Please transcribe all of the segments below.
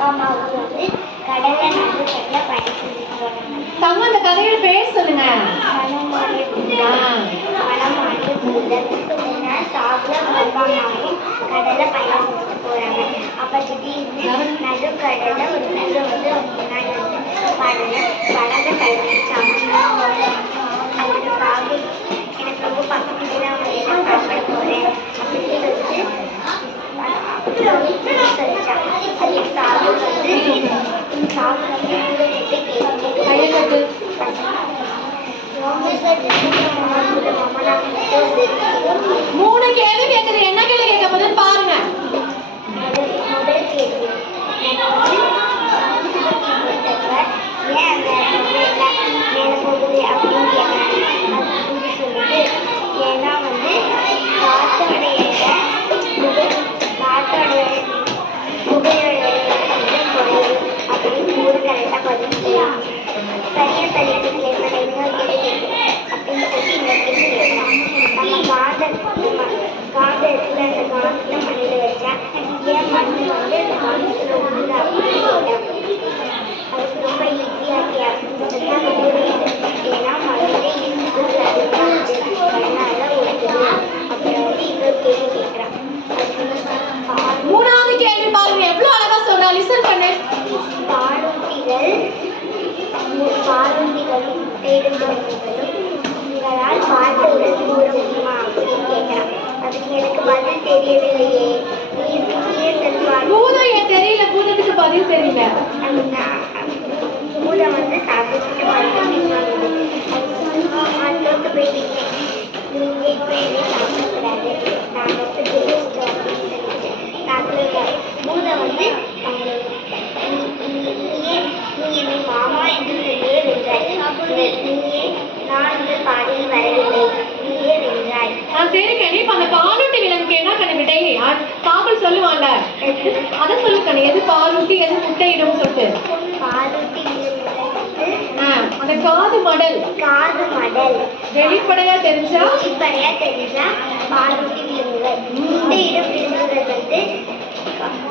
அப்பா அம்மாவும் வந்து கடலை நடுக்கடலை பயணம் செஞ்சுட்டு வராங்க. தங்க அந்த கதையோட பேர் சொல்லுங்க. வனமாடு முதல் சாகுல அப்பா அம்மாவும் கடலை பயணம் செஞ்சுட்டு போறாங்க. அப்ப திடீர்னு நடுக்கடலை ஒரு மிருகம் வந்து முன்னாடி வந்து படகை கழிச்சாங்க. அதுக்கு சாகு எனக்கு ரொம்ப பக்கத்துல அவங்க எல்லாம் சாப்பிட போறேன் அப்படின்னு சொல்லிட்டு சாகு மூணு கேள்வி கேட்குது. என்ன கேள்வி கேட்க போதுன்னு பாருங்க. முதல் கேள்வி ஏன் மேல போகுது அப்படின்னு கேட்கறாங்க. அது சொல்லிட்டு ஏன்னா வந்து புகையோட குறையுது அப்படின்னு மூணு கரெக்டாக பதில் செய்யலாம். சரியா சரியாக கேட்கல இன்னொரு கேள்வி அப்படின்னு சொல்லி இன்னொரு கேள்வி கேட்கலாம். நம்ம காந்தத்தில் அந்த காந்தத்தை மண்ணில் வச்சா ஏன் மண் வந்து அந்த காந்தத்தில் உழுது அப்படின்னு கேட்டேன். அதுக்கு ரொம்ப ஈஸியாக அப்படின்னு சொல்லி அந்த புரியுது. ஏன்னா மண்ணிலே இருந்து அதனால உழுது. அப்புறம் வந்து இன்னொரு கேள்வி கேட்குறான். மூணாவது கேள்வி பாருங்க, எவ்வளவு அழகா சொல்றா. லிசன் பண்ணு. பாலூட்டிகளும் முட்டையிடும் விலங்குகளும் உங்களால் பால்களுடன் கூற முடியுமா அப்படின்னு கேட்கிறான். அதுக்கு எனக்கு பதில் தெரியவில்லையே. தெரியல. பூதத்துக்கு பதில் தெரியல. பூதம் வந்து சாப்பிட்டு தோத்து போயிட்டீங்க, நீங்க இப்ப என்ன சாப்பிடக்கூடாது, நான் வந்து ஜெயிச்சிட்டோம் அப்படின்னு சொல்லிட்டு பூதம் வந்து நீ என்னை மாமா என்று சொல்லியே வென்றாய். நீயே நான் இந்த பாதையில் வரவில்லை, நீயே வென்றாய். சரி கணி, இப்ப அந்த பாலூட்டி விலங்கு என்ன கண்டுபிட்டே சாப்பிள் சொல்லுவாங்க. அதை சொல்லு கணி. எது பாலூட்டி எது முட்டையிடும் சொல்லிட்டு. பாலூட்டி அந்த காது மடல் வெளிப்படையா தெரிஞ்சா பாலூட்டி விலங்குகள். முட்டையிடும் விலங்குகள் வந்து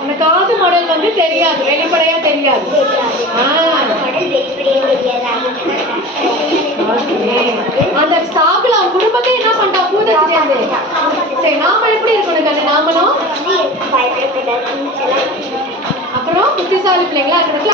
அந்த காது மடல் வந்து தெரியாது, வெளிப்படையா தெரியாது. அந்த சாகுல அவன் குடும்பத்தை என்ன பண்ணிட்டா பூதம் சேர்ந்து. சரி, நாம எப்படி இருக்கணும் கண்ணு? நாமளும் அப்புறம் புத்திசாலி பிள்ளைங்களா இருக்கணும்.